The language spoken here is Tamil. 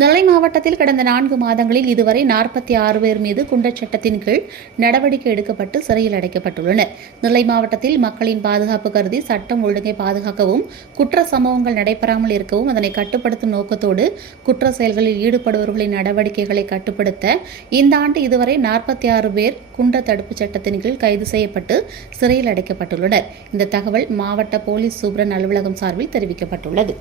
நெல்லை மாவட்டத்தில் கடந்த 4 மாதங்களில் இதுவரை 46 பேர் மீது குண்டர் சட்டத்தின் கீழ் நடவடிக்கை எடுக்கப்பட்டு சிறையில் அடைக்கப்பட்டுள்ளனர். நெல்லை மாவட்டத்தில் மக்களின் பாதுகாப்பு கருதி சட்டம் ஒழுங்கை பாதுகாக்கவும், குற்ற சம்பவங்கள் நடைபெறாமல் இருக்கவும், அதனை கட்டுப்படுத்தும் நோக்கத்தோடு குற்ற செயல்களில் ஈடுபடுபவர்களின் நடவடிக்கைகளை கட்டுப்படுத்த இந்த ஆண்டு இதுவரை 46 பேர் குண்டர் தடுப்புச் சட்டத்தின் கீழ் கைது செய்யப்பட்டு சிறையில் அடைக்கப்பட்டுள்ளனர். இந்த தகவல் மாவட்ட போலீஸ் சூப்பரண்ட் அலுவலகம் சார்பில் தெரிவிக்கப்பட்டுள்ளது.